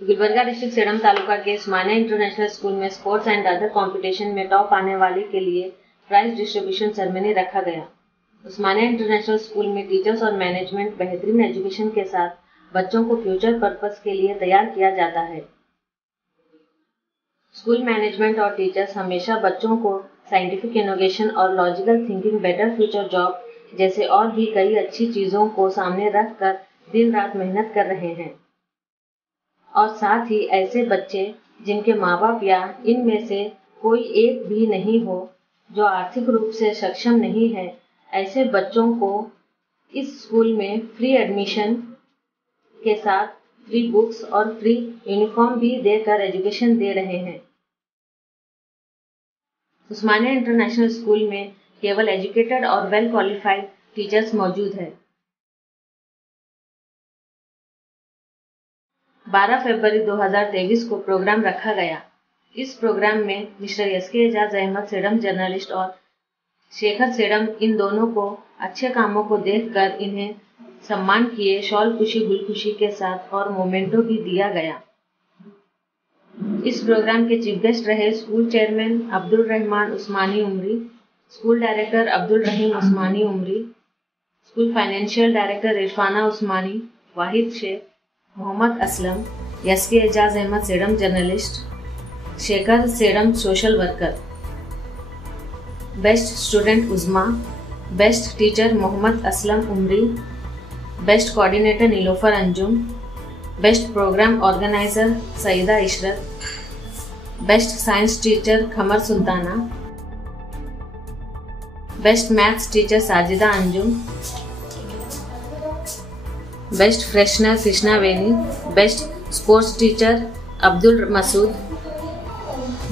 Gulbarga district sedum taluka के उस्मानिया international school में sports and other competition में टॉप आने वाले के लिए प्राइज डिस्ट्रीब्यूशन सेरेमनी रखा गया। उस्मानिया इंटरनेशनल स्कूल में टीचर्स और मैनेजमेंट बेहतरीन एजुकेशन के साथ बच्चों को फ्यूचर पर्पस के लिए तैयार किया जाता है। स्कूल मैनेजमेंट और टीचर्स हमेशा बच्चों को साइंटिफिक इनोवेशन और logical thinking, better future job जैसे और भी कई अच्छी चीजों को सामने रख कर दिन रात मेहनत कर रहे हैं। और साथ ही ऐसे बच्चे जिनके माँ बाप या इनमें से कोई एक भी नहीं हो, जो आर्थिक रूप से सक्षम नहीं है, ऐसे बच्चों को इस स्कूल में फ्री एडमिशन के साथ फ्री बुक्स और फ्री यूनिफॉर्म भी देकर एजुकेशन दे रहे हैं। उस्मानिया इंटरनेशनल स्कूल में केवल एजुकेटेड और वेल क्वालिफाइड टीचर्स मौजूद है। 12 फरवरी 2023 को प्रोग्राम रखा गया। इस प्रोग्राम में mister SK Ejaz Ahmed Sedam journalist और शेखर सेडम इन दोनों को अच्छे कामों को देखकर इन्हें सम्मान किए, शॉल खुशी गुलखुशी के साथ और मोमेंटो भी दिया गया। इस प्रोग्राम के चीफ गेस्ट रहे school chairman Abdul Rahman Usmani Umari, school director Abdul Rahim Usmani Umari, school financial director Irfana Usmani, Wahid Shaikh, Mohammad Aslam, S K Ejaz Ahmed Sedam journalist, Shekhar Sedam social worker, best student Uzma, best teacher Mohammad Aslam Umari, best coordinator Nilofar Anjum, best programme organiser Saeeda Ishrat, best science teacher Qamar Sultana, best maths teacher Sajida Anjum, best freshener Krishna Veni, best sports teacher Abdul Masood,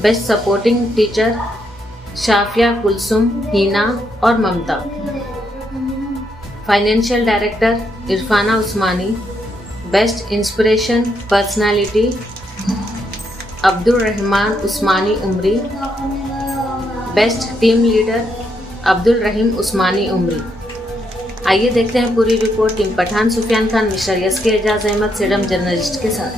best supporting teacher Shafia Kulsum, Heena और Mamta, financial director Irfana Usmani, best inspiration personality Abdul Rahman Usmani Umari, best team leader Abdul Rahim Usmani Umari. आइए देखते हैं पूरी report team Pathan Sufiyan Khan mister SK Ejaz Ahmed Sedam journalist के साथ।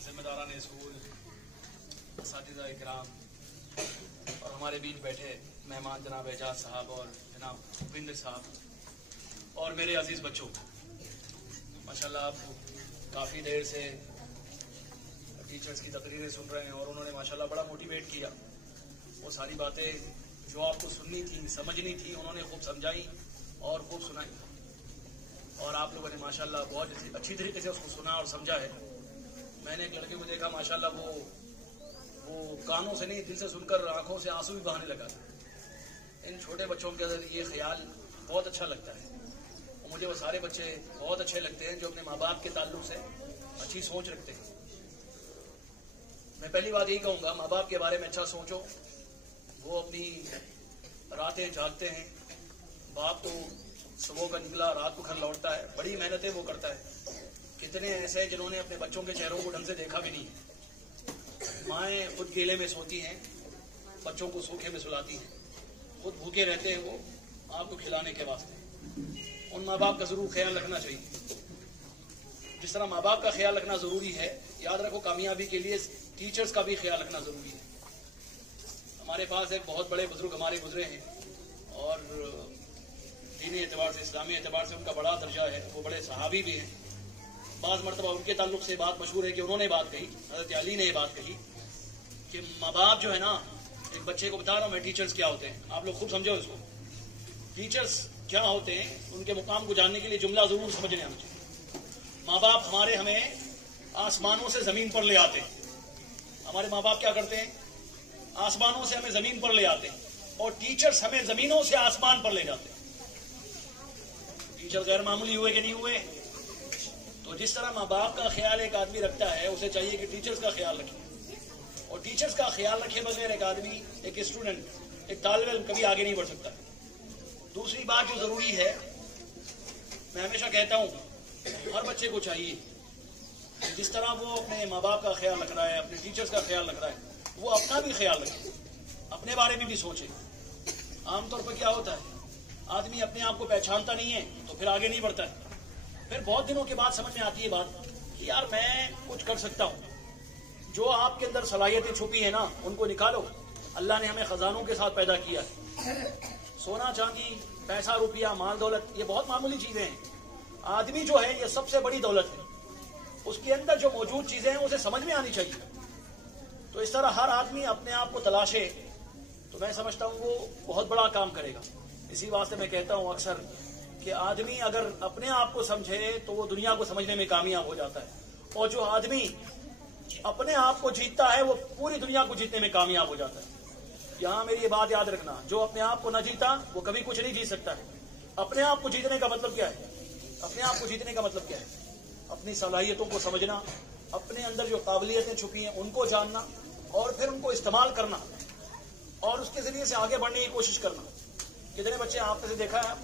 जिम्मेदारान school, असातिज़ा इकराम और हमारे बीच बैठे मेहमान जनाब एजाज साहब और जनाब भूपिंदर साहब और मेरे अजीज बच्चों, माशाल्लाह आप काफ़ी देर से टीचर्स की तकरीरें सुन रहे हैं और उन्होंने माशाल्लाह बड़ा मोटिवेट किया। वो सारी बातें जो आपको सुननी थी, समझनी थी, उन्होंने खूब समझाई और खूब सुनाई और आप लोगों ने माशाल्लाह बहुत अच्छी तरीके से उसको सुना और समझा है। मैंने एक लड़के को देखा माशाल्लाह वो कानों से नहीं दिल से सुनकर आंखों से आंसू भी बहाने लगा। इन छोटे बच्चों के अंदर ये ख्याल बहुत अच्छा लगता है और मुझे वो सारे बच्चे बहुत अच्छे लगते हैं जो अपने माँ बाप के ताल्लुक से अच्छी सोच रखते हैं। मैं पहली बात यही कहूँगा, माँ बाप के बारे में अच्छा सोचो। वो अपनी रातें जागते हैं, बाप तो सुबह का निकला रात को घर लौटता है, बड़ी मेहनतें वो करता है। कितने ऐसे हैं जिन्होंने अपने बच्चों के चेहरों को ढंग से देखा भी नहीं है। माएँ खुद केले में सोती हैं, बच्चों को सूखे में सुलाती हैं, खुद भूखे रहते हैं वो आपको खिलाने के वास्ते। उन माँ बाप का जरूर ख्याल रखना चाहिए। जिस तरह माँ बाप का ख्याल रखना जरूरी है, याद रखो कामयाबी के लिए टीचर्स का भी ख्याल रखना जरूरी है। हमारे पास एक बहुत बड़े बुजुर्ग हमारे गुजरे हैं और दीनी एतबार से, इस्लामी एतबार से उनका बड़ा दर्जा है, वो बड़े सहाबी भी हैं। बाज़ मरतबा उनके ताल्लुक से बात मशहूर है कि उन्होंने बात कही, हज़रत अली ने ये बात कही कि माँ बाप जो है ना, एक बच्चे को बता रहा हूँ मैं टीचर्स क्या होते हैं, आप लोग खूब समझो इसको। टीचर्स क्या होते हैं, उनके मुकाम को जानने के लिए जुमला जरूर समझने आना चाहिए। माँ बाप हमें आसमानों से जमीन पर ले आते हैं। हमारे माँ बाप क्या करते हैं, आसमानों से हमें जमीन पर ले आते हैं और टीचर्स हमें जमीनों से आसमान पर ले जाते हैं। टीचर गैर मामूली हुए कि नहीं हुए? तो जिस तरह माँ बाप का ख्याल एक आदमी रखता है, उसे चाहिए कि टीचर्स का ख्याल रखे और टीचर्स का ख्याल रखे बगैर एक आदमी, एक स्टूडेंट, एक तालिब इल्म कभी आगे नहीं बढ़ सकता। दूसरी बात जो जरूरी है, मैं हमेशा कहता हूं हर बच्चे को चाहिए जिस तरह वो अपने माँ बाप का ख्याल रख रहा है, अपने टीचर्स का ख्याल रख रहा है, वो अपना भी ख्याल रखे, अपने बारे में भी सोचे। आमतौर पर क्या होता है, आदमी अपने आप को पहचानता नहीं है तो फिर आगे नहीं बढ़ता है। फिर बहुत दिनों के बाद समझ में आती है बात कि यार मैं कुछ कर सकता हूँ। जो आपके अंदर सलाहियतें छुपी है ना, उनको निकालो। अल्लाह ने हमें खजानों के साथ पैदा किया है। सोना चांदी, पैसा रुपया, माल दौलत, ये बहुत मामूली चीजें हैं। आदमी जो है ये सबसे बड़ी दौलत है। उसके अंदर जो मौजूद चीजें हैं उसे समझ में आनी चाहिए। तो इस तरह हर आदमी अपने आप को तलाशे तो मैं समझता हूँ वो बहुत बड़ा काम करेगा। इसी वास्ते मैं कहता हूँ अक्सर कि आदमी अगर अपने आप को समझे तो वो दुनिया को समझने में कामयाब हो जाता है। और जो आदमी अपने आप को जीतता है वो पूरी दुनिया को जीतने में कामयाब हो जाता है। यहाँ मेरी ये बात याद रखना, जो अपने आप को न जीता वो कभी कुछ नहीं जीत सकता है। अपने आप को जीतने का मतलब क्या है? अपने आप को जीतने का मतलब क्या है? अपनी सलाहियतों को समझना, अपने अंदर जो काबिलियतें छुपी हैं उनको जानना और फिर उनको इस्तेमाल करना और उसके जरिए से आगे बढ़ने की कोशिश करना। कितने बच्चे आपने से देखा है,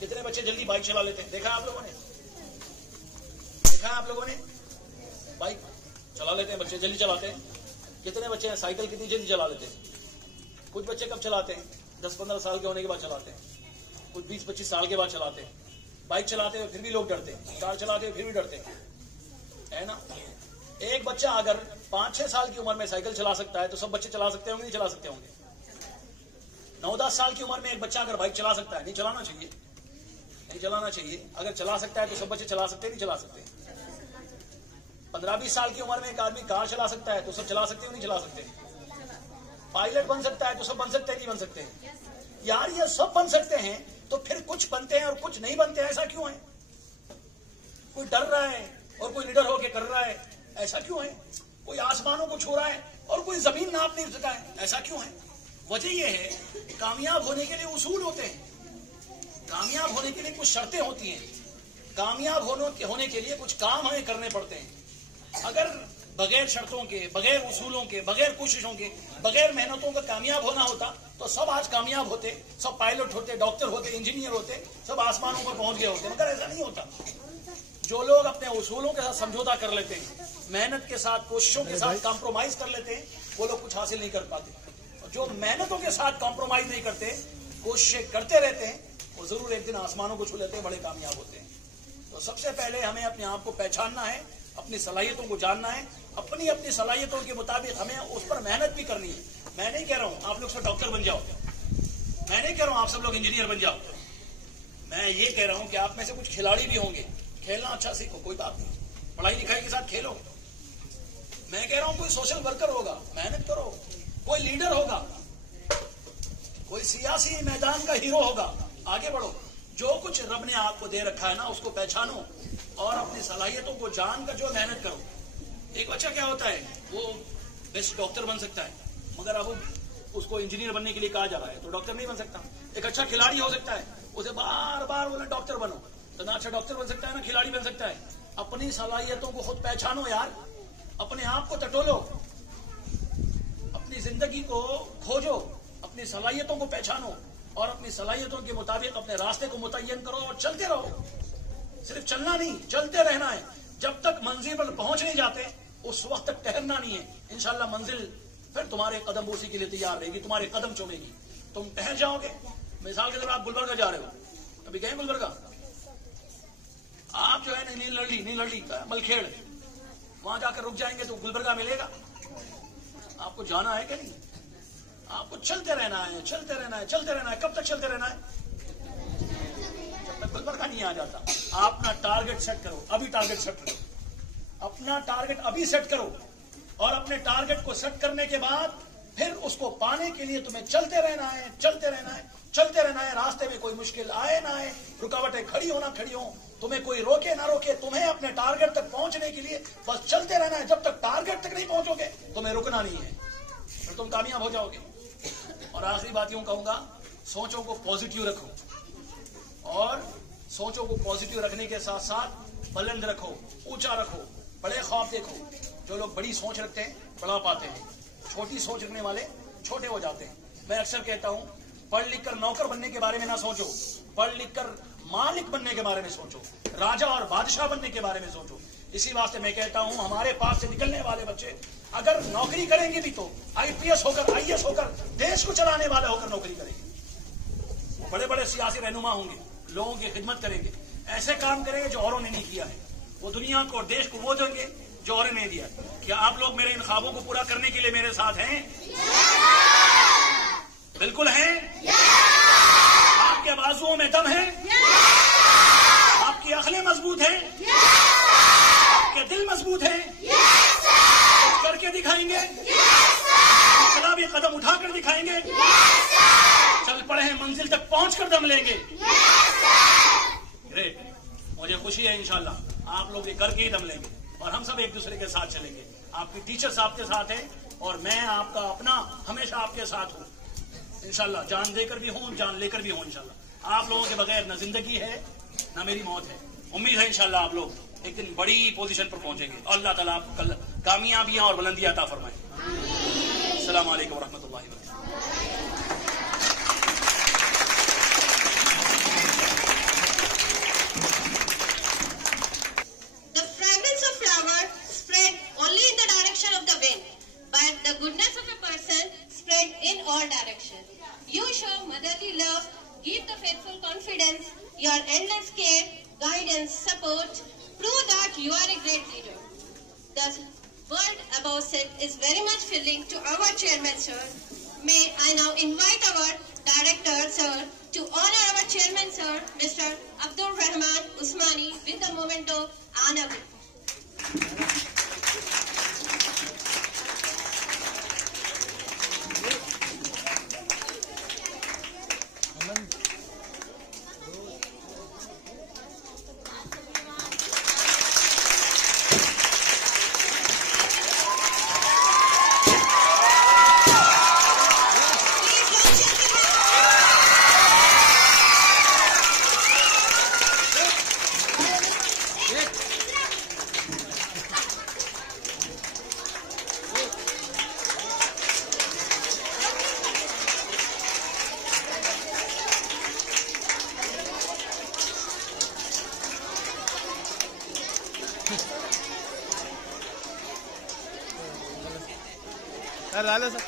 कितने बच्चे जल्दी बाइक चला लेते हैं? देखा है आप लोगों ने? देखा है आप लोगों ने? बाइक चला लेते हैं बच्चे, जल्दी चलाते हैं। कितने बच्चे हैं साइकिल कितनी जल्दी चला लेते हैं? कुछ बच्चे कब चलाते हैं? 10-15 साल के होने के बाद चलाते हैं, कुछ 20-25 साल के बाद चलाते हैं। बाइक चलाते हुए फिर भी लोग डरते हैं, कार चलाते हुए फिर भी डरते हैं, है ना? एक बच्चा अगर 5-6 साल की उम्र में साइकिल चला सकता है तो सब बच्चे चला सकते होंगे? नहीं चला सकते होंगे? 9-10 साल की उम्र में एक बच्चा अगर बाइक चला सकता है, नहीं चलाना चाहिए, नहीं चलाना चाहिए। अगर चला सकता है तो सब बच्चे चला सकते हैं? नहीं चला सकते। 15-20 साल की उम्र में एक आदमी कार चला सकता है तो सब चला सकते हो? नहीं चला सकते। पायलट बन सकता है तो सब बन सकते हैं? नहीं बन सकते। यार ये सब बन सकते हैं तो फिर कुछ बनते हैं और कुछ नहीं बनते, ऐसा क्यों है? कोई डर रहा है और कोई निडर होकर कर रहा है, ऐसा क्यों है? कोई आसमानों को छू रहा है और कोई जमीन नाप नहीं सका है, ऐसा क्यों है? वजह यह है, कामयाब होने के लिए उसूल होते हैं, कामयाब होने के लिए कुछ शर्तें होती हैं, कामयाब होने के लिए कुछ काम हमें करने पड़ते हैं। अगर बगैर शर्तों के, बगैर उसूलों के, बगैर कोशिशों के, बगैर मेहनतों का कामयाब होना होता तो सब आज कामयाब होते, सब पायलट होते, डॉक्टर होते, इंजीनियर होते, सब आसमानों पर पहुंच गए होते, मगर ऐसा नहीं होता। जो लोग अपने उसूलों के साथ समझौता कर लेते हैं, मेहनत के साथ, कोशिशों के साथ कॉम्प्रोमाइज कर लेते हैं, वो लोग कुछ हासिल नहीं कर पाते। जो मेहनतों के साथ कॉम्प्रोमाइज नहीं करते, कोशिशें करते रहते हैं, वो जरूर एक दिन आसमानों को छू लेते हैं, बड़े कामयाब होते हैं। तो सबसे पहले हमें अपने आप को पहचानना है, अपनी सलाहियतों को जानना है, अपनी सलाहियतों के मुताबिक हमें उस पर मेहनत भी करनी है। मैं नहीं कह रहा हूं आप लोग सब डॉक्टर बन जाओ, मैं नहीं कह रहा हूं आप सब लोग इंजीनियर बन जाओ, मैं ये कह रहा हूं कि आप में से कुछ खिलाड़ी भी होंगे, खेलना अच्छा सीखो, कोई बात नहीं, पढ़ाई लिखाई के साथ खेलो। मैं कह रहा हूं कोई सोशल वर्कर होगा, मेहनत करो, कोई लीडर होगा, कोई सियासी मैदान का हीरो होगा, आगे बढ़ो। जो कुछ रब ने आपको दे रखा है ना, उसको पहचानो और अपनी सलाहियतों को जानकर जो मेहनत करो। एक बच्चा क्या होता है, वो बेस्ट डॉक्टर बन सकता है, मगर अब उसको इंजीनियर बनने के लिए कहा जा रहा है तो डॉक्टर नहीं बन सकता। एक अच्छा खिलाड़ी हो सकता है, उसे बार बार बोले डॉक्टर बनो, तो ना अच्छा डॉक्टर बन सकता है ना खिलाड़ी बन सकता है। अपनी सलाहियतों को खुद पहचानो यार, अपने आप को टटोलो, अपनी जिंदगी को खोजो, अपनी सलाहियतों को पहचानो और अपनी सलाहियतों के मुताबिक अपने रास्ते को मुतय्यन करो और चलते रहो। सिर्फ चलना नहीं, चलते रहना है। जब तक मंजिल पर पहुंच नहीं जाते उस वक्त तक ठहरना नहीं है। इंशाल्लाह मंजिल फिर तुम्हारे कदम बोसी के लिए तैयार रहेगी, तुम्हारे कदम चूमेगी, तुम ठहर जाओगे। मिसाल के तौर आप गुलबर्गा जा रहे हो, कभी गए गुलबर्गा? आप जो है नील लड़ी मलखेड़, वहां जाकर रुक जाएंगे तो गुलबर्गा मिलेगा? आपको जाना है क्या नहीं? आपको चलते रहना है, चलते रहना है, चलते रहना है। कब तक चलते रहना है? जब तक गुलबर्गा नहीं आ जाता। आप अपना टारगेट सेट करो, अभी टारगेट सेट करो, अपना टारगेट अभी सेट करो और अपने टारगेट को सेट करने के बाद फिर उसको पाने के लिए तुम्हें चलते रहना है, चलते रहना है, चलते रहना है। रास्ते में कोई मुश्किल आए ना आए, रुकावटें खड़ी हो, तुम्हें कोई रोके ना रोके, तुम्हें अपने टारगेट तक पहुंचने के लिए बस चलते रहना है। जब तक टारगेट तक नहीं पहुंचोगे तुम्हें रुकना नहीं है, फिर तुम कामयाब हो जाओगे। और आखिरी बात यूं कहूंगा, सोचों को पॉजिटिव रखो और सोचों को पॉजिटिव रखने के साथ साथ बुलंद रखो, ऊंचा रखो, बड़े ख्वाब देखो। जो लोग बड़ी सोच रखते हैं बड़ा पाते हैं, छोटी सोच रखने वाले छोटे हो जाते हैं। मैं अक्सर कहता हूं, पढ़ लिख कर नौकर बनने के बारे में ना सोचो, पढ़ लिख कर मालिक बनने के बारे में सोचो, राजा और बादशाह बनने के बारे में सोचो। इसी वास्ते मैं कहता हूं हमारे पास से निकलने वाले बच्चे अगर नौकरी करेंगे भी तो IPS होकर, IAS होकर, देश को चलाने वाले होकर नौकरी करेंगे। वो बड़े बड़े सियासी रहनुमा होंगे, लोगों की खिदमत करेंगे, ऐसे काम करेंगे जो औरों ने नहीं किया है। वो दुनिया को और देश को वो देंगे जो औरों ने दिया। क्या आप लोग मेरे इन ख्वाबों को पूरा करने के लिए मेरे साथ हैं? बिल्कुल हैं। आपके बाजुओं में दम है, आपकी अखलें मजबूत हैं, आपके दिल मजबूत हैं, कुछ करके दिखाएंगे, इंकलाबी कदम उठाकर दिखाएंगे, चल पड़े हैं मंजिल तक पहुंचकर दम लेंगे। ग्रेट, मुझे खुशी है इंशाल्लाह आप लोग ये करके ही दम लेंगे और हम सब एक दूसरे के साथ चलेंगे। आपकी टीचर्स आपके साथ हैं और मैं आपका अपना हमेशा आपके साथ हूं इंशाल्लाह। जान देकर भी हूं, जान लेकर भी हूं इंशाल्लाह। आप लोगों के बगैर न जिंदगी है न मेरी मौत है। उम्मीद है इंशाल्लाह आप लोग एक दिन बड़ी पोजीशन पर पहुंचेंगे। अल्लाह ताला आपको कामयाबियां और बुलंदियां अता फरमाए। अस्सलाम वालेकुम रहमतुल्लाहि व बरकातहू। But the goodness of a person spread in all directions. You show motherly love, give the faithful confidence, your endless care, guidance, support, prove that you are a great leader. The world above said is very much filling to our chairman, sir. May I now invite our director, sir, to honor our chairman, sir, Mr. Abdul Rahman Usmani, with the memento honor. डालो sir.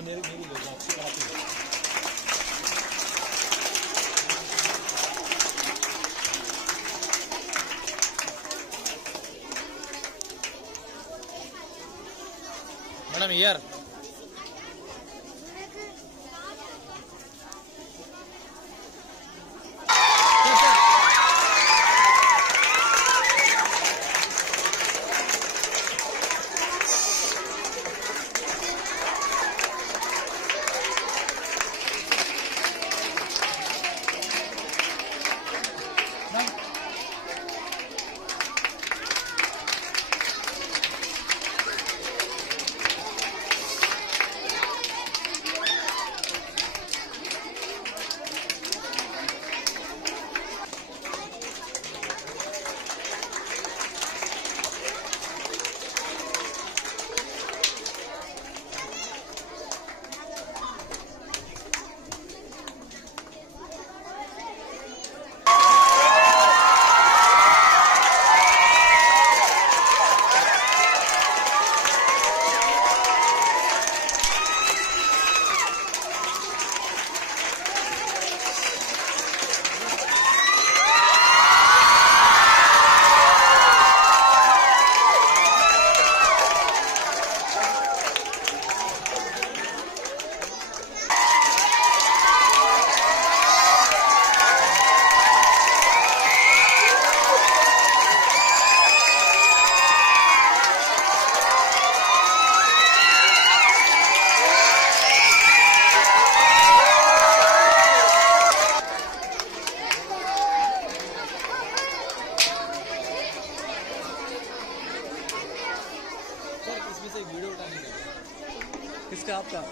मेरी madam यार आपका।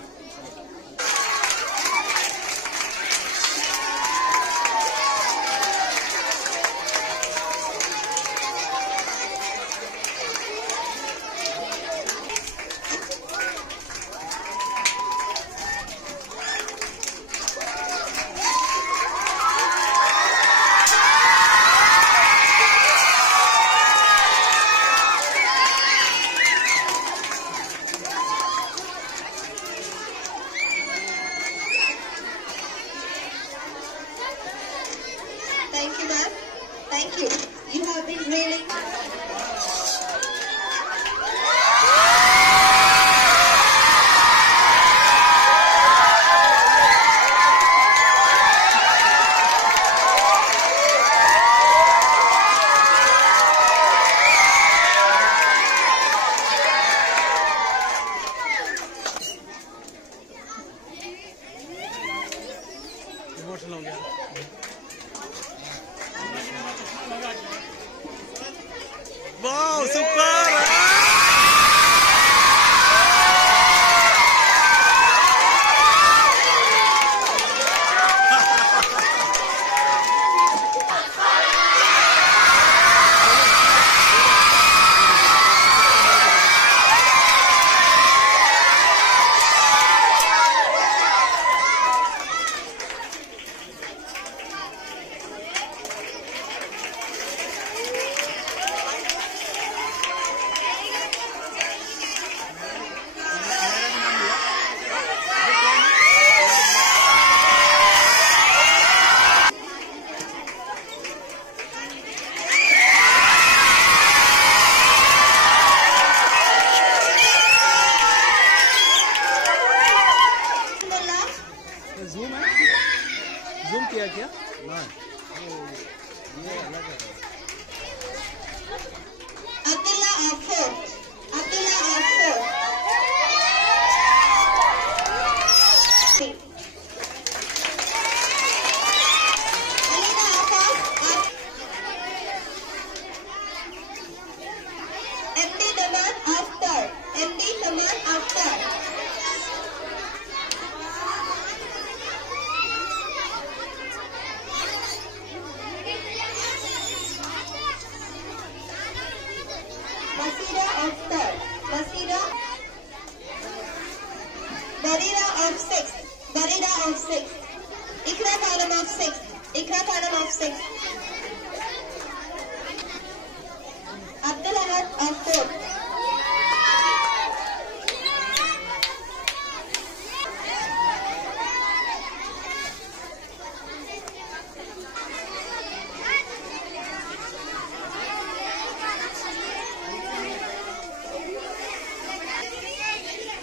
Thank you, ma'am. Thank you. You have been really... emotional हो गया। वाह super. Zoom है, zoom किया क्या? ये अलग है। Abdullah of 4. Abdullah of 4. Alina Afaf of MD Naman of 3rd. MD Naman of 3rd. Basira of 3rd. Basira. Barira of 6th. Barira of 6th. Ikra Khanum of 6th. Ikra Khanum of 6th. Abdul Ahad of 4th.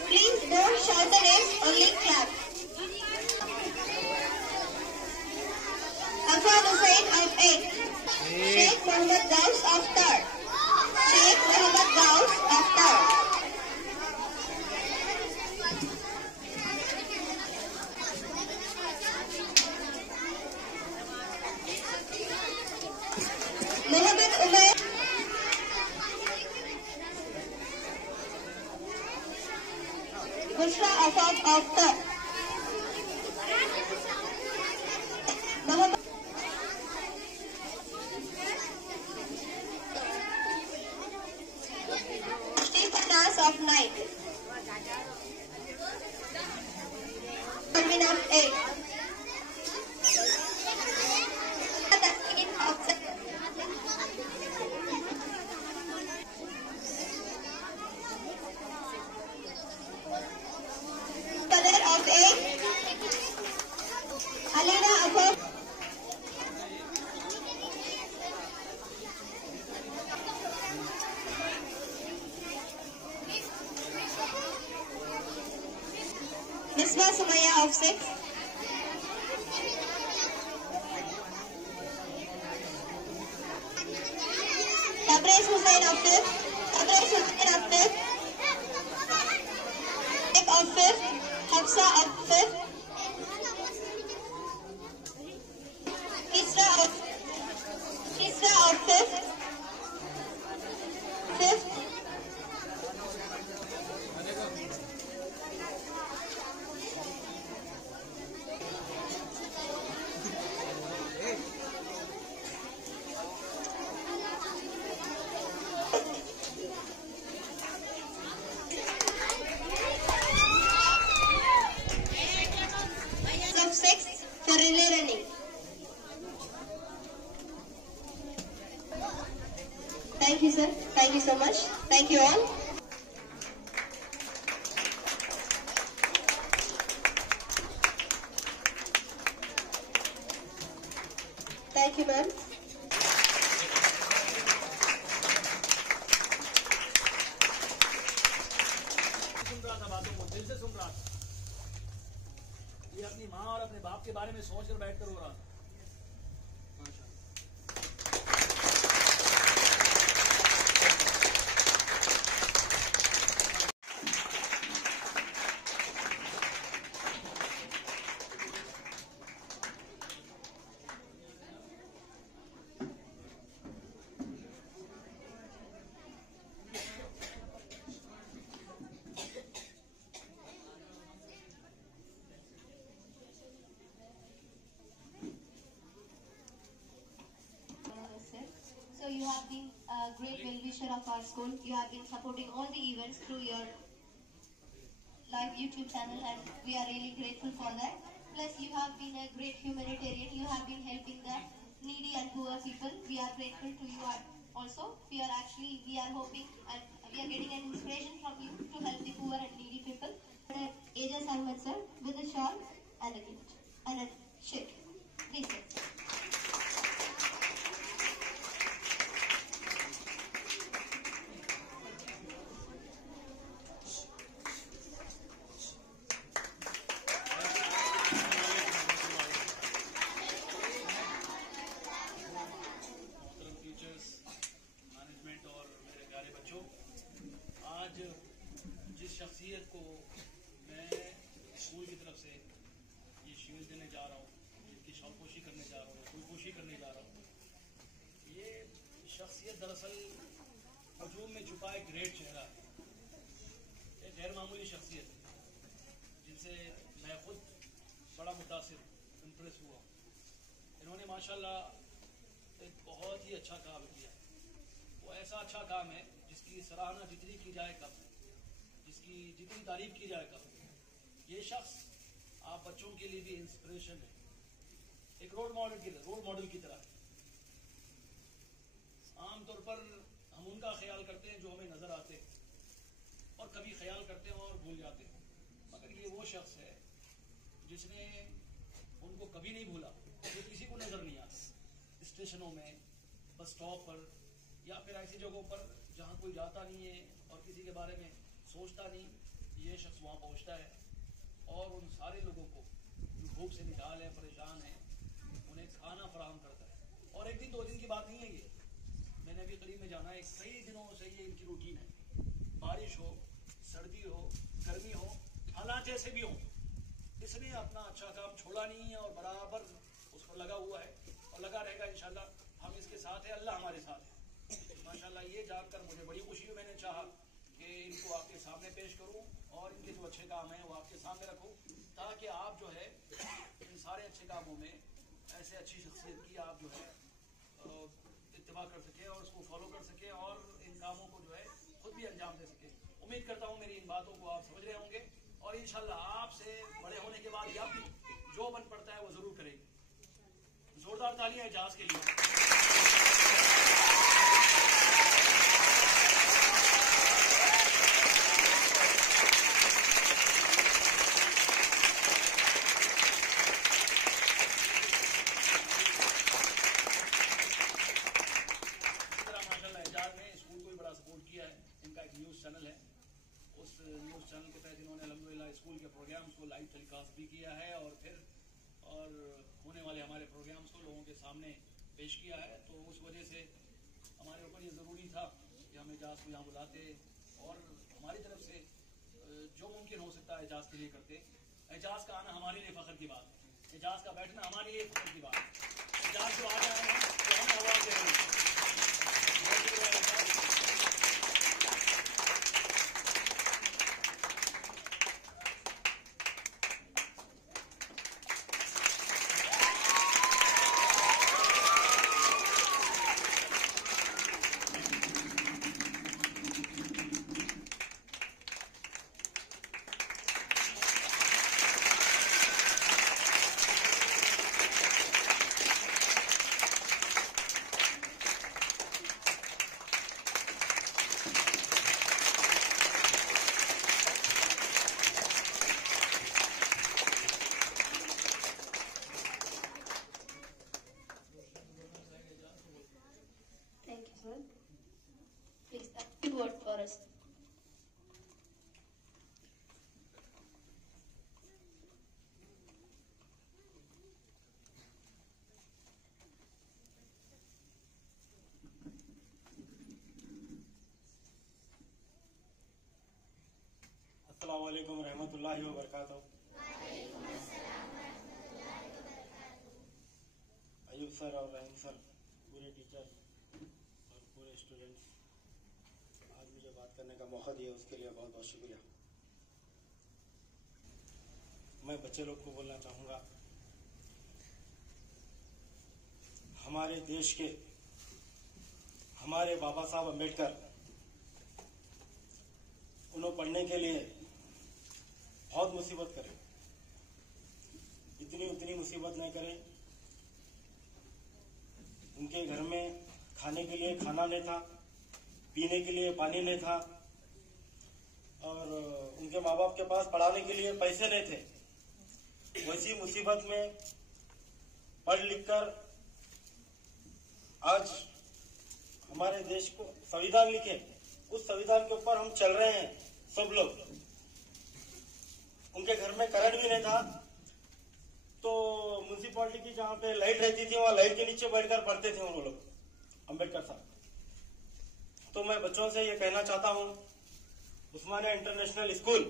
Please don't shout the names, only clap. Afan Hussain of 8th. Sheikh Mohammed Gauss of 3rd. Sheikh Mohammed Gauss of 3rd. Mohammed Umair. Bushra Afaf of 3rd. Mohammed Steve Nas of 9th. Armin of 8th. Tasneem of 7th. Kader of 8th. Alina Afaf. Misbah Sumaya of 6th. Tabriz Hussain of 5th. Tabriz Hussain of 5th. Of 5th. Hafsa of 5th. Kisra of 5th. 5th. you, sir. Thank you so much. Thank you all. Thank you, ma'am. सुन रहा था बातों को, दिल से सुन रहा था। ये अपनी माँ और अपने बाप के बारे में सोचकर बैठकर हो रहा था। So you have been a great well-wisher of our school. You have been supporting all the events through your live YouTube channel, and we are really grateful for that. Plus, you have been a great humanitarian. You have been helping the needy and poor people. We are grateful to you also. We are hoping and we are getting an inspiration from you to help the poor and needy people. Ajaz Ahmed sir with a shawl and a gift and a shake. Please sir. आज जिस शख्सियत को मैं school की तरफ से ये shield देने जा रहा हूँ, जिसकी शौकपोशी करने जा रहा हूँ, फूलपोशी करने जा रहा हूँ, ये शख्सियत दरअसल हजूम में छुपा एक ग्रेट चेहरा है, एक गैर मामूली शख्सियत है जिनसे मैं खुद बड़ा मुतासिर इम्प्रेस हुआ। इन्होंने माशाल्लाह एक बहुत ही अच्छा काम किया। वो ऐसा अच्छा काम है जिसकी सराहना जितनी की जाए कम, जिसकी जितनी तारीफ की जाए कम। ये शख्स आप बच्चों के लिए भी इंस्पिरेशन है, एक रोल मॉडल की तरह है। आमतौर पर हम उनका ख्याल करते हैं जो हमें नजर आते हैं, और कभी ख्याल करते हैं और भूल जाते हैं, मगर ये वो शख्स है जिसने उनको कभी नहीं भूला, जो किसी को नजर नहीं आता। स्टेशनों में, बस स्टॉप पर, या फिर ऐसी जगहों पर जहाँ कोई जाता नहीं है और किसी के बारे में सोचता नहीं, ये शख्स वहाँ पहुँचता है और उन सारे लोगों को जो भूख से निकाल है, परेशान है, उन्हें खाना फराहम करता है। और एक दिन दो दिन की बात नहीं है ये, मैंने अभी करीब में जाना है, कई दिनों से ये इनकी रूटीन है। बारिश हो, सर्दी हो, गर्मी हो, हालात जैसे भी हो, इसने अपना अच्छा काम छोड़ा नहीं है और बराबर उस पर लगा हुआ है और लगा रहेगा इंशाल्लाह। हम इसके साथ हैं, अल्लाह हमारे साथ है माशाल्लाह। ये जानकर मुझे बड़ी खुशी हुई। मैंने चाहा कि इनको आपके सामने पेश करूं और इनके जो अच्छे काम हैं वो आपके सामने रखूं, ताकि आप जो है इन सारे अच्छे कामों में ऐसे अच्छी शख्सियत की आप जो है इत्तिबा कर सकें और उसको फॉलो कर सकें और इन कामों को जो है खुद भी अंजाम दे सकें। उम्मीद करता हूँ मेरी इन बातों को आप समझ रहे होंगे और इंशाल्लाह आपसे बड़े होने के बाद या भी जो बन पड़ता है वो जरूर करेंगे। जोरदार तालियां एजाज के लिए। न्यूज़ चैनल है, उस न्यूज़ चैनल के तहत इन्होंने अल्हम्दुलिल्लाह स्कूल के प्रोग्राम्स को लाइव टेलीकास्ट भी किया है और फिर होने वाले हमारे प्रोग्राम्स को लोगों के सामने पेश किया है। तो उस वजह से हमारे ऊपर ये ज़रूरी था कि हम एजाज को यहाँ बुलाते और हमारी तरफ से जो मुमकिन हो सकता है एजाज के लिए करते। एजाज का आना हमारे लिए फ़ख्र की बात है, एजाज का बैठना हमारे लिए फ़ख्र की बात है। एजाज जो आ रहे हैं तो हम आवाज़ दे रहे हैं। अस्सलामुअलैकुम रहमतुल्लाहि व बरकातहू। अयूब सर और रहीम सर, पूरे टीचर और पूरे स्टूडेंट्स, आज मुझे बात करने का मौका दिया उसके लिए बहुत बहुत शुक्रिया। मैं बच्चे लोग को बोलना चाहूँगा, हमारे देश के हमारे बाबा साहब अम्बेडकर, उन्हें पढ़ने के लिए बहुत मुसीबत करें, इतनी मुसीबत नहीं करें। उनके घर में खाने के लिए खाना नहीं था, पीने के लिए पानी नहीं था, और उनके माँ बाप के पास पढ़ाने के लिए पैसे नहीं थे। वैसी मुसीबत में पढ़ लिख कर आज हमारे देश को संविधान लिखे, उस संविधान के ऊपर हम चल रहे हैं सब लोग। उनके घर में करंट भी नहीं था, तो म्यूनसिपालिटी की जहाँ पे लाइट रहती थी वहाँ लाइट के नीचे बैठकर पढ़ते थे वो लोग, अम्बेडकर साहब। तो मैं बच्चों से ये कहना चाहता हूँ, उस्मानिया इंटरनेशनल स्कूल,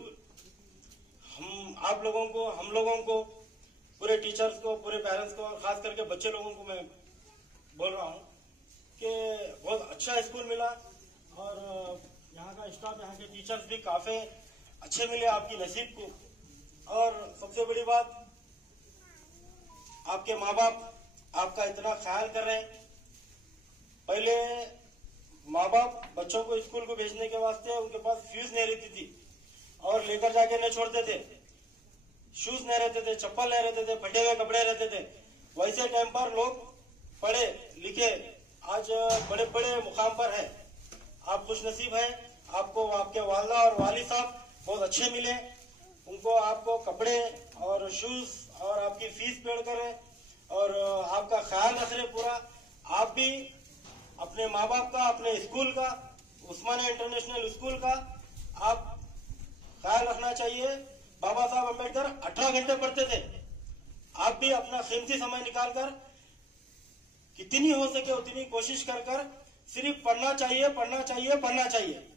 हम लोगों को पूरे टीचर्स को, पूरे पेरेंट्स को, और खास करके बच्चे लोगों को मैं बोल रहा हूँ कि बहुत अच्छा स्कूल मिला, और यहाँ का स्टाफ, यहाँ के टीचर्स भी काफी अच्छे मिले आपकी नसीब को। और सबसे बड़ी बात, आपके माँ बाप आपका इतना ख्याल कर रहे हैं। पहले माँ बाप बच्चों को स्कूल को भेजने के वास्ते उनके पास फीस नहीं रहती थी और लेकर जाके नहीं छोड़ते थे, शूज नहीं रहते थे, चप्पल नहीं रहते थे, फटे हुए कपड़े रहते थे। वैसे टाइम पर लोग पढ़े लिखे आज बड़े बड़े मुकाम पर है। आप खुश नसीब है, आपको आपके वालिदा और वालिद साहब बहुत अच्छे मिले, उनको आपको कपड़े और शूज और आपकी फीस पेड करें और आपका ख्याल रख रहे पूरा। आप भी अपने माँ बाप का, अपने स्कूल का, उस्मानिया इंटरनेशनल स्कूल का आप ख्याल रखना चाहिए। बाबा साहब अम्बेडकर 18 घंटे पढ़ते थे, आप भी अपना कीमती समय निकालकर कितनी हो सके उतनी कोशिश कर सिर्फ पढ़ना चाहिए, पढ़ना चाहिए, पढ़ना चाहिए।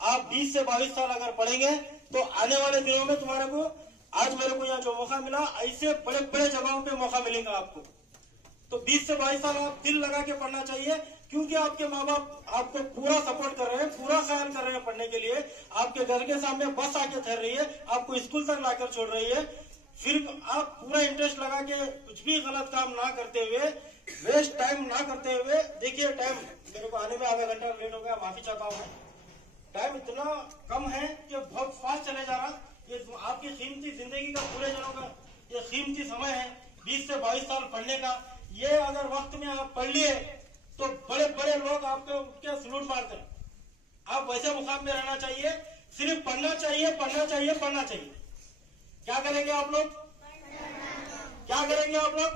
आप 20 से 22 साल अगर पढ़ेंगे तो आने वाले दिनों में तुम्हारे को, आज मेरे को यहाँ जो मौका मिला, ऐसे बड़े बड़े जगहों पे मौका मिलेगा आपको। तो 20 से 22 साल आप दिल लगा के पढ़ना चाहिए, क्योंकि आपके माँ बाप आपको पूरा सपोर्ट कर रहे हैं, पूरा ख्याल कर रहे हैं पढ़ने के लिए। आपके घर के सामने बस आके ठहर रही है, आपको स्कूल तक लाकर छोड़ रही है। फिर आप पूरा इंटरेस्ट लगा के कुछ भी गलत काम ना करते हुए, वेस्ट टाइम ना करते हुए, देखिए टाइम मेरे को आने में आधा घंटा लेट हो गया, माफी चाहता हूँ। टाइम इतना कम है कि बहुत फास्ट चले जा रहा। ये आपकी कीमती जिंदगी का, पूरे जनों का ये कीमती समय है 20 से 22 साल पढ़ने का। ये अगर वक्त में आप पढ़ लिए तो बड़े बड़े लोग आपको क्या सलूट मारते हैं। आप वैसे मुकाम में रहना चाहिए, सिर्फ पढ़ना चाहिए, पढ़ना चाहिए, पढ़ना चाहिए। क्या करेंगे आप लोग? क्या करेंगे आप लोग?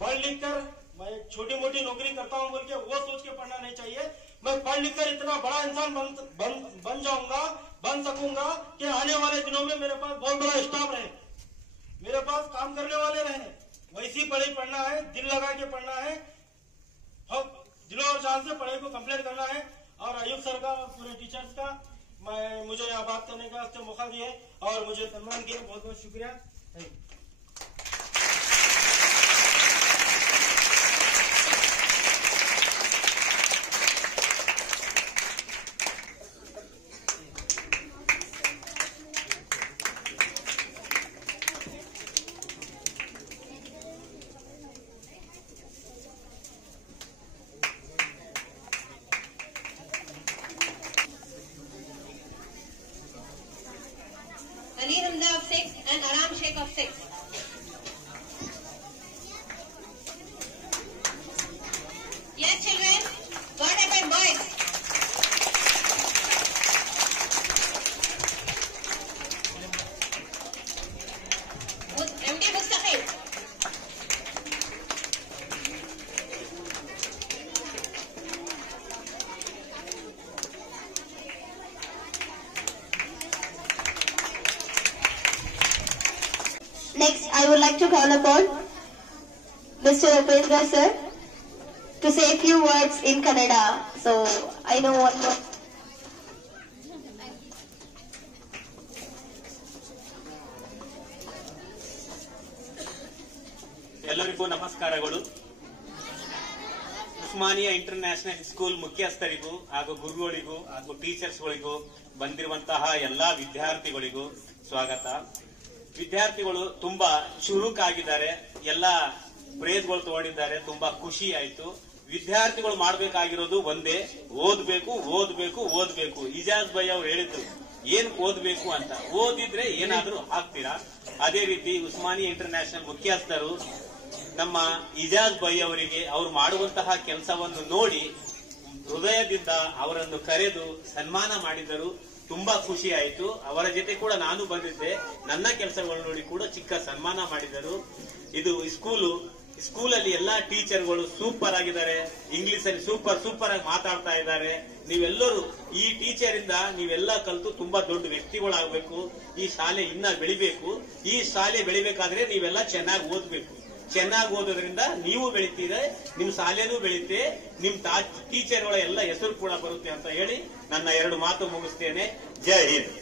पढ़ लिख कर मैं छोटी मोटी नौकरी करता हूँ बोल के वो सोच के पढ़ना नहीं चाहिए। मैं पढ़ लिख कर इतना बड़ा इंसान बन जाऊंगा, बन सकूंगा कि आने वाले दिनों में मेरे पास बहुत बड़ा स्टाफ रहे, मेरे पास काम करने वाले रहे। वैसी पढ़ाई पढ़ना है, दिल लगा के पढ़ना है, दिलों और जान से पढ़ाई को कंप्लीट करना है। और अयूब सर का, पूरे टीचर्स का मुझे यहाँ बात करने का मौका दिए और मुझे सम्मान किया, बहुत बहुत शुक्रिया। Ali Hamza of 6 and Aram Sheikh of 6. Yes, children, what about boys? MD Mustaqim. Next, I would like to call upon Mr. Upendra sir to say a few words in Kannada. So, I know one more. ಎಲ್ಲರಿಗೂ ನಮಸ್ಕಾರಗಳು. Osmania international school ಮುಖ್ಯಸ್ಥರಿಗೂ ಹಾಗೂ ಗುರುಗಳಿಗೂ ಹಾಗೂ ಟೀಚರ್ಸ್ಗಳಿಗೂ ಬಂದಿರುವಂತಹ ಎಲ್ಲಾ ವಿದ್ಯಾರ್ಥಿಗಳಿಗೂ ಸ್ವಾಗತ. ವಿದ್ಯಾರ್ಥಿಗಳು ತುಂಬಾ ಚುರುಕಾಗಿದ್ದಾರೆ, ಎಲ್ಲ ಪ್ರೇಜ್ಗಳು ತಗೊಂಡಿದ್ದಾರೆ, ತುಂಬಾ ಖುಷಿ ಆಯ್ತು. ವಿದ್ಯಾರ್ಥಿಗಳು ಮಾಡಬೇಕಾಗಿರೋದು ಒಂದೇ, ಓದ್ಬೇಕು ಓದ್ಬೇಕು ಓದ್ಬೇಕು. ಇಜಾಜ್ ಭಾಯ್ ಅವ್ರು ಹೇಳಿದ್ರು ಏನ್ ಓದ್ಬೇಕು ಅಂತ, ಓದಿದ್ರೆ ಏನಾದ್ರೂ ಆಗ್ತೀರಾ. ಅದೇ ರೀತಿ ಉಸ್ಮಾನಿಯಾ ಇಂಟರ್ನ್ಯಾಷನಲ್ ಮುಖ್ಯಸ್ಥರು ನಮ್ಮ ಇಜಾಜ್ ಭಾಯ್ ಅವರಿಗೆ ಅವರು ಮಾಡುವಂತಹ ಕೆಲಸವನ್ನು ನೋಡಿ ಹೃದಯದಿಂದ ಅವರನ್ನು ಕರೆದು ಸನ್ಮಾನ ಮಾಡಿದರು. ತುಂಬಾ ಖುಷಿ ಆಯಿತು. ಅವರ ಜೊತೆ ಕೂಡ ನಾನು ಬಂದಿದ್ದೆ, ನನ್ನ ಕೆಲಸಗಳು ನೋಡಿ ಕೂಡ ಚಿಕ್ಕ ಸನ್ಮಾನ ಮಾಡಿದರು. ಇದು ಸ್ಕೂಲಲ್ಲಿ ಎಲ್ಲಾ ಟೀಚರ್ಗಳು ಸೂಪರ್ ಆಗಿದ್ದಾರೆ, ಇಂಗ್ಲಿಷ್ ಅಲ್ಲಿ ಸೂಪರ್ ಆಗಿ ಮಾತಾಡ್ತಾ ಇದ್ದಾರೆ. ನೀವೆಲ್ಲರೂ ಈ ಟೀಚರ್ ಇಂದ ನೀವೆಲ್ಲ ಕಲಿತು ತುಂಬಾ ದೊಡ್ಡ ವ್ಯಕ್ತಿಗಳಾಗಬೇಕು. ಈ ಶಾಲೆ ಇನ್ನ ಬೆಳಿಬೇಕು. ಈ ಶಾಲೆ ಬೆಳಿಬೇಕಾದ್ರೆ ನೀವೆಲ್ಲ ಚೆನ್ನಾಗಿ ಓದ್ಬೇಕು. ಚೆನ್ನಾಗಿ ಓದೋದ್ರಿಂದ ನೀವು ಬೆಳಿತೀರ, ನಿಮ್ ಶಾಲೆನೂ ಬೆಳೀತೆ, ನಿಮ್ ಟೀಚರ್ಗಳ ಎಲ್ಲ ಹೆಸರು ಕೂಡ ಬರುತ್ತೆ ಅಂತ ಹೇಳಿ ನನ್ನ 2 ಮಾತು ಮುಗಿಸ್ತೇನೆ. ಜೈ Hind.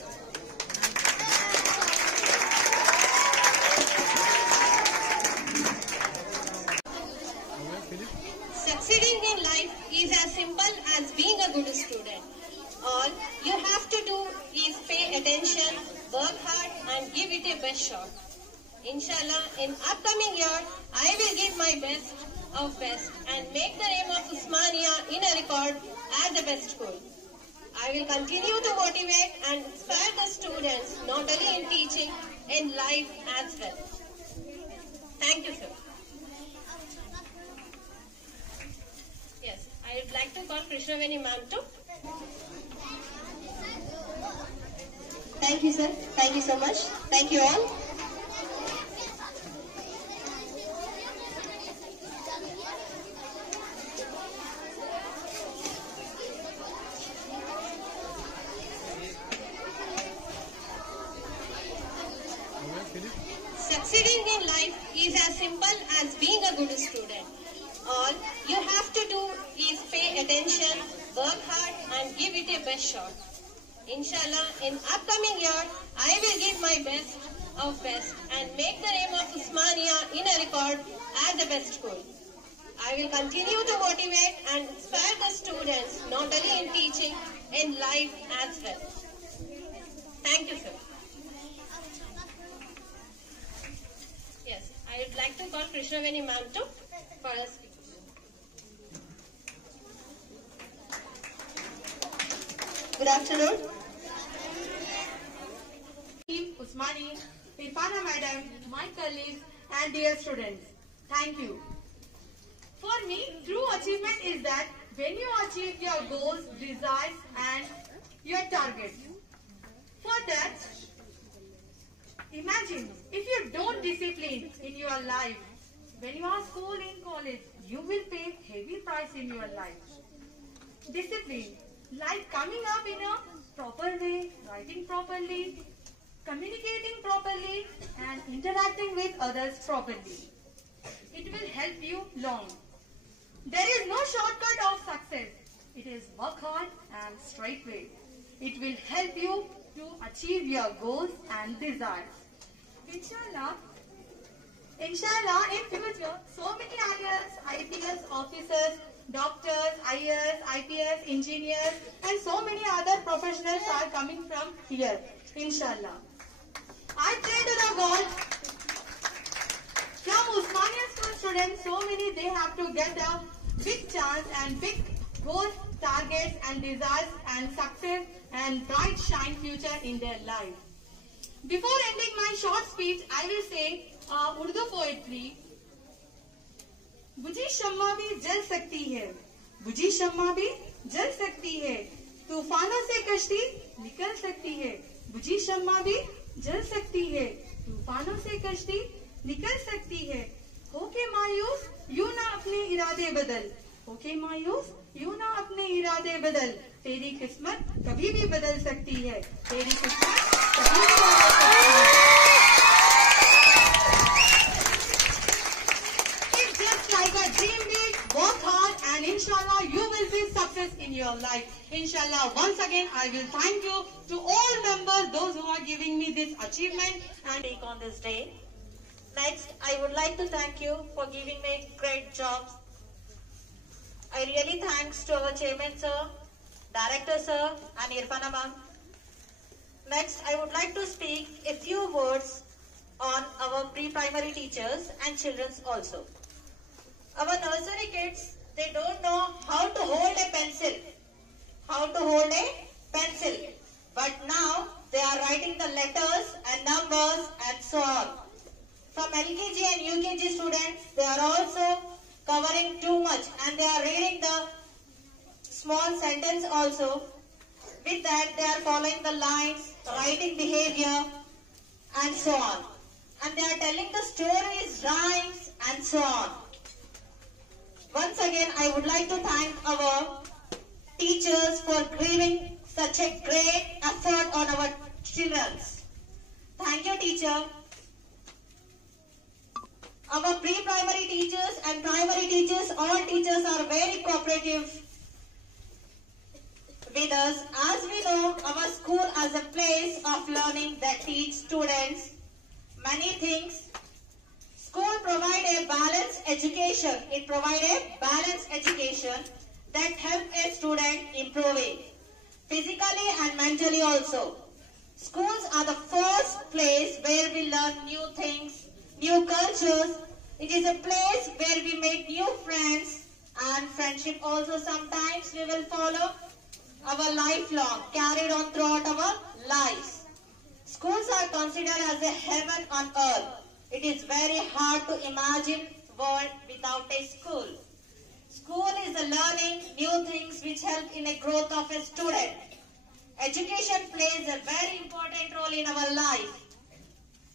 Succeeding in life is as simple as being a good student. All you have to do is pay attention, work hard and give it a best shot. Inshallah, in upcoming year, I will give my best of best and make the name of Usmania in a record as the best school. I will continue to motivate and inspire the students not only in teaching, in life as well. Thank you, sir. Yes, I would like to call Krishnaveni ma'am too. Thank you, sir. Thank you so much. Thank you all. Succeeding in life is as simple as being a good student. All you have to do is pay attention, work hard and give it a best shot. Inshallah, in upcoming year, I will give my best of best and make the name of Usmania in a record as the best school. I will continue to motivate and inspire the students not only in teaching, in life as well. Thank you, sir. Yes, I would like to call Krishnaveni ma'am too for a speech. Good afternoon. Team Usmani, Irfana madam, my colleagues and dear students, thank you. For me, true achievement is that when you achieve your goals, desires and your targets. For that, imagine if you don't discipline in your life, when you are school in college, you will pay heavy price in your life. Discipline, like coming up in a proper way, writing properly, communicating properly and interacting with others properly. It will help you long. There is no shortcut of success. It is work hard and straight way. It will help you to achieve your goals and desires. Inshallah, in future, so many IPS officers, doctors, IAS, IPS, engineers and so many other professionals are coming from here. Inshallah. I pray to the God from Usmania school students, so many they have to get a big chance and big goals, targets and desires and success and bright shine future in their life. Before ending my short speech, I will say Urdu poetry. बुझी शम्मा भी जल सकती है, बुझी शम्मा भी जल सकती है, तूफानों से कश्ती निकल सकती है, बुझी शम्मा भी जल सकती है, तूफानों से कश्ती निकल सकती है. होके मायूस यूं ना अपने इरादे बदल, होके मायूस यूं ना अपने इरादे बदल, तेरी किस्मत कभी भी बदल सकती है, तेरी किस्मत कभी भी बदल सकती है. It's just like a dream big, work hard and inshallah you will be success in your life. Inshallah, once again I will thank you to all members, those who are giving me this achievement and take on this day. Next, I would like to thank you for giving me great jobs. I really thanks to our chairman sir, director sir and Irfana ma'am. Next, I would like to speak a few words on our pre-primary teachers and children also. Our nursery kids, they don't know how to hold a pencil. But now they are writing the letters and numbers and so on. From LKG and UKG students, they are also covering too much and they are reading the small sentence also. With that, they are following the lines, writing behavior and so on. And they are telling the stories, rhymes and so on. Once again, I would like to thank our teachers for giving such a great effort on our children. Thank you, teacher. Our pre-primary teachers and primary teachers, all teachers are very cooperative with us. As we know, our school as a place of learning that teach students many things. School provide a balanced education. It provide a balanced education that help a student improving physically and mentally also. Schools are the first place where we learn new things, new cultures. It is a place where we make new friends and friendship also sometimes we will follow our lifelong, carried on throughout our lives. Schools are considered as a heaven on earth. It is very hard to imagine a world without a school. School is the learning new things which help in the growth of a student. Education plays a very important role in our life.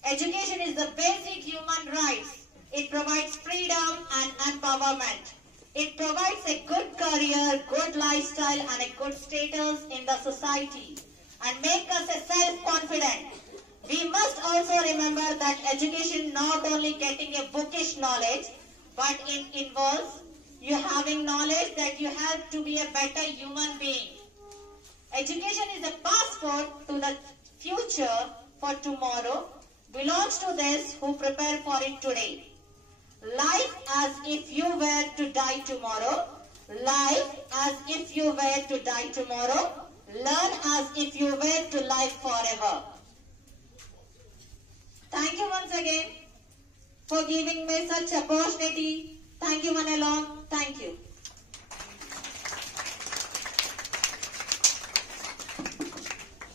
Education is the basic human rights. It provides freedom and empowerment. It provides a good career, good lifestyle and a good status in the society and make us a self-confident. We must also remember that education not only getting a bookish knowledge, but it involves you having knowledge that you have to be a better human being. Education is a passport to the future for tomorrow, belongs to those who prepare for it today. Life as if you were to die tomorrow. Life as if you were to die tomorrow. Learn as if you were to live forever. Thank you once again for giving me such opportunity. Thank you, Manalon. Thank you.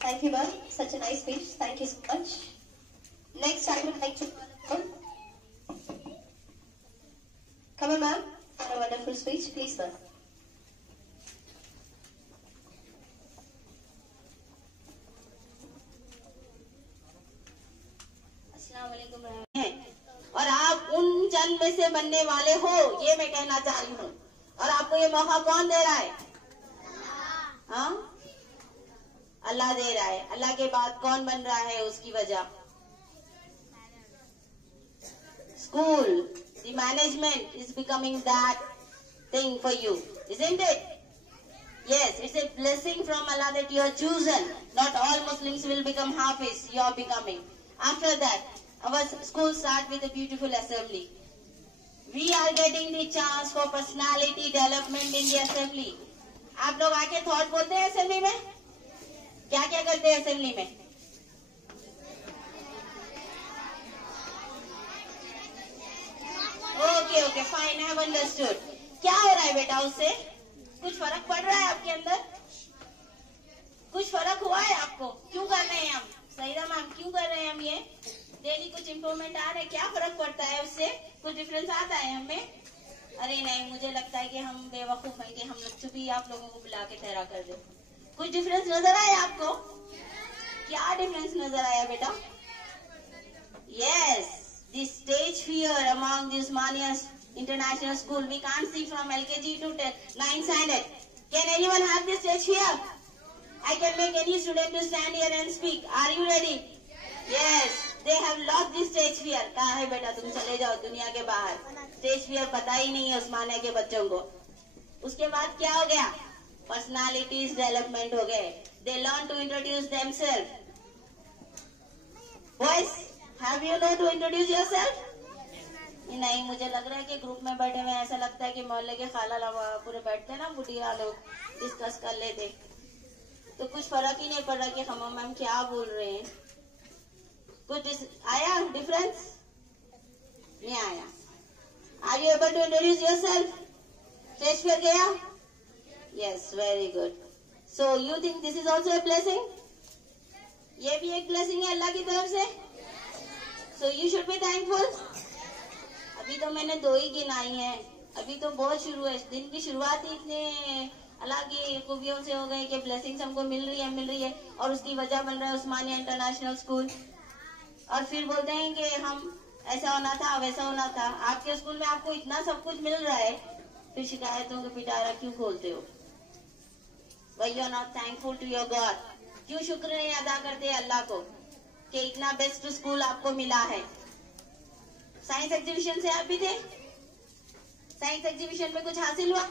Thank you, ma'am. Such a nice speech. Thank you so much. Next, I would like to come on, ma'am, for a wonderful speech. Please, ma'am. और आप उन जन में से बनने वाले हो, ये मैं कहना चाह रही हूँ। और आपको ये मौका कौन दे रहा है? हाँ, अल्लाह दे रहा है। अल्लाह के बाद कौन बन रहा है उसकी वजह? School, the management is becoming that thing for you, isn't it? Yes, it's a blessing from Allah that you are chosen. Not all Muslims will become Hafiz, you are becoming. After that, our school start with a beautiful assembly. We are getting the chance for personality development in the assembly. आप लोग आके thought बोलते हैं assembly में? क्या क्या करते हैं असेंबली में? Okay fine, I have understood. क्या हो रहा है बेटा उससे? कुछ फर्क पड़ रहा है आपके अंदर? कुछ फर्क हुआ है आपको? क्यों कर रहे हैं हम? सहीदा मैम, क्यों कर रहे हैं हम ये? डेली कुछ इम्प्रूवमेंट आ रहा है? क्या फर्क पड़ता है उससे? कुछ डिफरेंस आता है हमें? अरे नहीं, मुझे लगता है कि हम बेवकूफ हैं कि हम लोग चुपी आप लोगों को बुला के ठहरा कर दे। कुछ डिफरेंस नजर आया आपको? क्या डिफरेंस नजर आया बेटा? Yes, the stage fear among the Usmania International School, we can't see from LKG to 9th standard. Can anyone have this stage fear? I can make any student to stand here and speak. Are you ready? Yes, they have lost this stage fear. कहाँ है बेटा? तुम चले जाओ दुनिया के बाहर। Stage fear पता ही नहीं है उस्मानिया के बच्चों को। उसके बाद क्या हो गया? Personalities development हो गए। They learn to introduce themselves. Boys, have you know to introduce yourself? नहीं, मुझे लग रहा है कि ग्रुप में बैठे हुए ऐसा लगता है कि मोहल्ले के खाला पूरे बैठते ना बुढ़िया लोग डिस्कस कर लेते, तो कुछ फर्क ही नहीं पड़ रहा कि हम मैम क्या बोल रहे हैं। कुछ आया डिफरेंस? नहीं आया। Are you able to introduce yourself? Stage पे गया? Yes, very good. So you think this is also a blessing? ये भी एक ब्लेसिंग है अल्लाह की तरफ से। So you should be thankful. अभी तो मैंने 2 ही गिनाई है, अभी तो बहुत शुरू है। दिन की शुरुआत ही इतने अल्लाह की खूबियों से हो गई कि ब्लेसिंग्स हमको मिल रही है और उसकी वजह बन रहा है उस्मानिया इंटरनेशनल स्कूल। और फिर बोलते हैं कि हम ऐसा होना था वैसा होना था। आपके स्कूल में आपको इतना सब कुछ मिल रहा है, फिर शिकायतों के पिटारा क्यों खोलते हो? Why you are not thankful to your God? क्यों शुक्र नहीं अदा करते अल्लाह को कि इतना बेस्ट स्कूल आपको मिला है? साइंस एग्जीबिशन से आप भी थे? साइंस एग्जीबिशन में कुछ हासिल हुआ?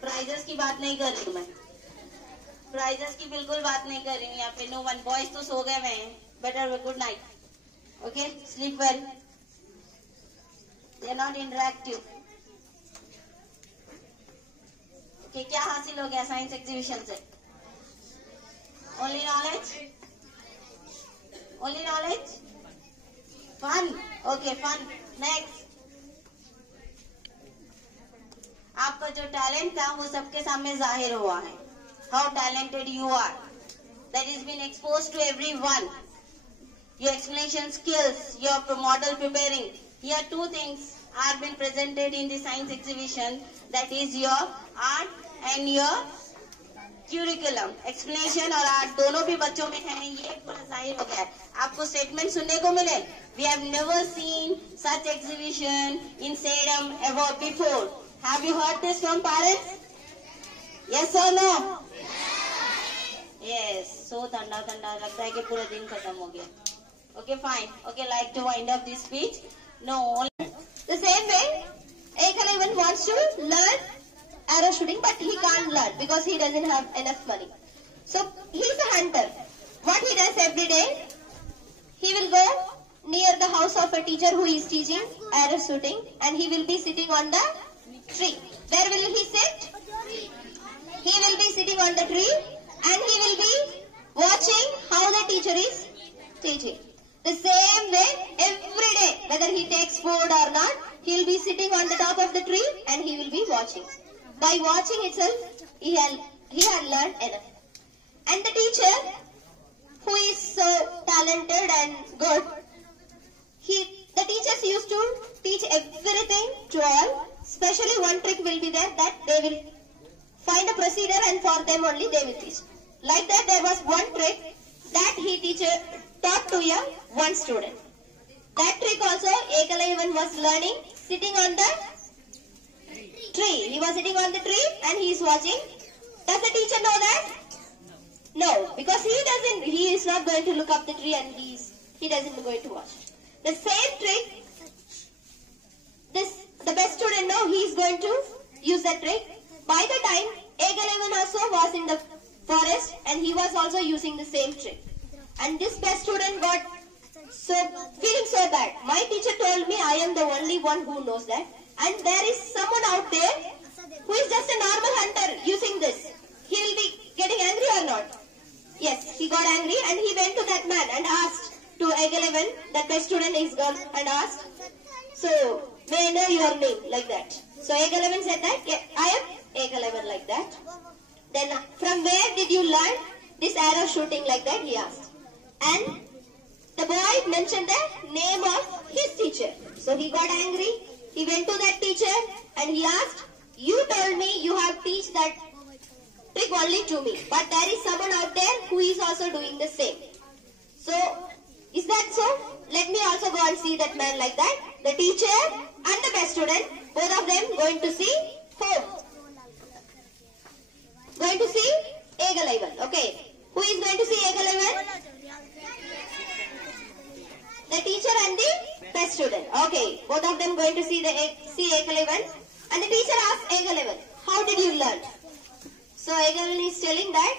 प्राइजेस की बात नहीं कर रही हूँ मैं, प्राइजेस की बिल्कुल बात नहीं कर रही हूँ यहाँ पे। नो वन, बॉयज तो सो गए हैं। Better good night, okay, sleep well. They are not interactive. Okay, क्या हासिल हो गया साइंस एग्जीबिशन से? Only knowledge? Only knowledge? Fun? Okay, fun. Next, आपका जो टैलेंट था वो सबके सामने जाहिर हुआ है। How talented you are, that is been expose to everyone. Your explanation skills, your model preparing, here 2 things are been presented in the science exhibition, that is your art and your curriculum. Explanation और art दोनों भी बच्चों में है, ये पूरा जाहिर हो गया है। आपको स्टेटमेंट सुनने को मिले, we have never seen such exhibition in Sedam ever before. Have you heard this from parents? Yes or no? Yes. So ठंडा ठंडा लगता है कि पूरा दिन खत्म हो गया। Okay, fine. Okay, like to wind up this speech? No. The same way, Ekalavan wants to learn arrow shooting, but he can't learn because he doesn't have enough money. So he's a hunter. What he does every day, he will go near the house of a teacher who is teaching arrow shooting, and he will be sitting on the tree. Where will he sit? He will be sitting on the tree, and he will be watching how the teacher is teaching. The same way, every day, whether he takes food or not, he will be sitting on the top of the tree and he will be watching. By watching itself, he had learned enough. And the teacher, who is so talented and good, the teachers used to teach everything to all. Especially one trick will be there, that they will find a procedure and for them only they will teach. Like that, there was one trick that teacher taught to one student. That trick also Ekalavan was learning sitting on the tree. He was sitting on the tree and he is watching. Does the teacher know that? No, because he is not going to look up the tree and he doesn't going to watch. The same trick, the best student know he is going to use that trick. By the time Ekalavan also was in the forest and he was also using the same trick. And this best student got feeling so bad. My teacher told me I am the only one who knows that. And there is someone out there who is just a normal hunter using this. He will be getting angry or not? Yes, he got angry and he went to that man and asked to Ekalavan, that best student is gone, and asked, so may I know your name, like that. So Ekalavan said that, yeah, I am Ekalavan, like that. Then from where did you learn this arrow shooting, like that, he asked. And the boy mentioned the name of his teacher. So he got angry. He went to that teacher and he asked, you told me you have teach that trick only to me, but there is someone out there who is also doing the same. So, is that so? Let me also go and see that man, like that. The teacher and the best student, both of them going to see whom? Going to see Ekalavan. Okay. Who is going to see Ekalavan? The teacher and the best student. Okay. Both of them going to see Ekalavan. And the teacher asked Ekalavan, how did you learn? So Ekalavan is telling that,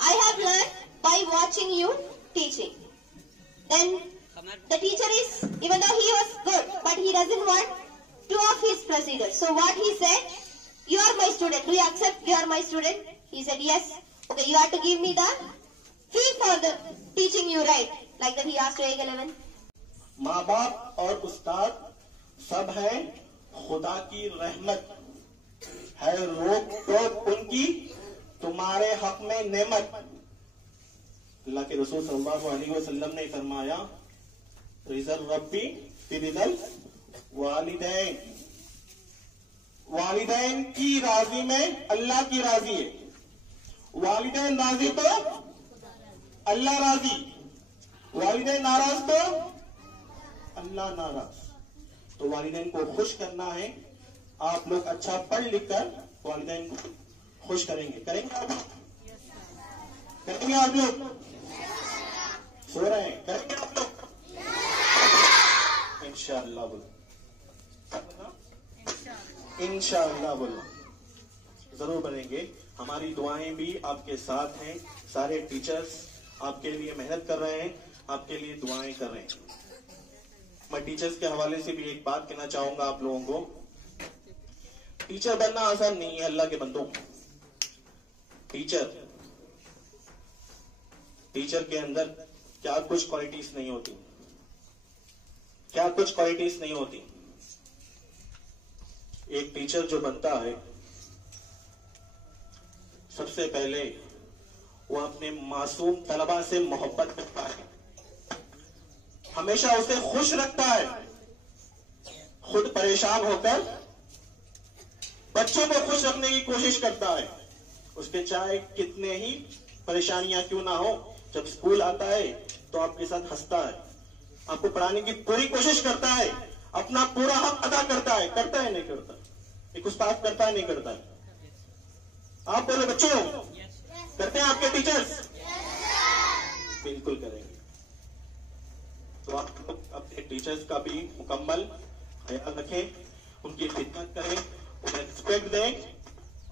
I have learned by watching you teaching. Then The teacher is, even though he was good, but he doesn't want two of his procedures. So what he said, you are my student. Do you accept you are my student? He said yes. Okay, you have to give me the fee for the teaching you right. Like that he asked to A11. माँ बाप और उस्ताद सब हैं खुदा की रहमत है, रोक टोक उनकी तुम्हारे हक में नेमत। अल्लाह के रसूल सल्लल्लाहु अलैहि वसल्लम ने फरमाया, रिज़ल रब्बी बिरिज़ल वालिदैन, वालिदैन की राजी में अल्लाह की राजी है। वालिदैन राजी तो अल्लाह राजी, वालिदैन नाराज तो अल्लाह नाराज। तो वालिदैन को खुश करना है। आप लोग अच्छा पढ़ लिख कर वालिदैन को खुश करेंगे। करेंगे आप लोग? करेंगे आप लोग? सो रहे हैं? करेंगे आप लोग? इंशाअल्लाह बोलो, इंशाअल्लाह बोलो, जरूर बनेंगे। हमारी दुआएं भी आपके साथ हैं। सारे टीचर्स आपके लिए मेहनत कर रहे हैं, आपके लिए दुआएं कर रहे हैं। मैं टीचर्स के हवाले से भी एक बात कहना चाहूंगा आप लोगों को। टीचर बनना आसान नहीं है अल्लाह के बंदों। टीचर के अंदर क्या कुछ क्वालिटीज नहीं होती, क्या कुछ क्वालिटीज नहीं होती। एक टीचर जो बनता है, सबसे पहले वो अपने मासूम तलबा से मोहब्बत करता है, हमेशा उसे खुश रखता है, खुद परेशान होकर बच्चों को खुश रखने की कोशिश करता है। उसके चाहे कितने ही परेशानियां क्यों ना हो, जब स्कूल आता है तो आपके साथ हंसता है, आपको पढ़ाने की पूरी कोशिश करता है, अपना पूरा हक अदा करता है। करता है नहीं करता? एक उस्ताद करता है नहीं करता है? आप बोले बच्चों, करते हैं आपके टीचर्स? बिल्कुल करेंगे। तो आप लोग अपने टीचर्स का भी मुकम्मल ख्याल रखें, उनकी खिदमत करें, उन्हें रिस्पेक्ट दें,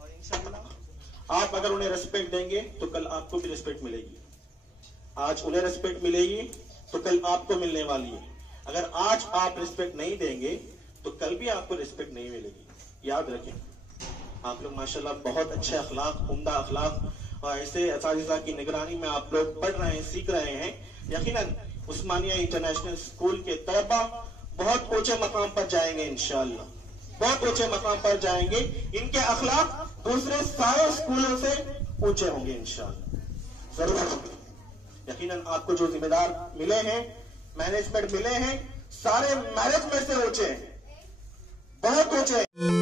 और इंशाअल्लाह आप अगर उन्हें रिस्पेक्ट देंगे तो कल आपको भी रिस्पेक्ट मिलेगी। आज उन्हें रिस्पेक्ट मिलेगी तो कल आपको मिलने वाली है। अगर आज आप रिस्पेक्ट नहीं देंगे तो कल भी आपको रिस्पेक्ट नहीं मिलेगी। याद रखें, आप लोग माशाल्लाह बहुत अच्छे अखलाक, उम्दा अखलाक और ऐसे असातिज़ा की निगरानी में आप लोग पढ़ रहे हैं, सीख रहे हैं। यकीनन उस्मानिया इंटरनेशनल स्कूल के तलबा बहुत ऊंचे मकाम पर जाएंगे इंशाअल्लाह, बहुत ऊंचे मकाम पर जाएंगे। इनके अखलाक दूसरे सारे स्कूलों से ऊंचे होंगे इंशाअल्लाह, जरूर होंगे। यकीनन आपको जो जिम्मेदार मिले हैं, मैनेजमेंट मिले हैं, सारे मैनेजमेंट से ऊंचे हैं, बहुत ऊंचे हैं।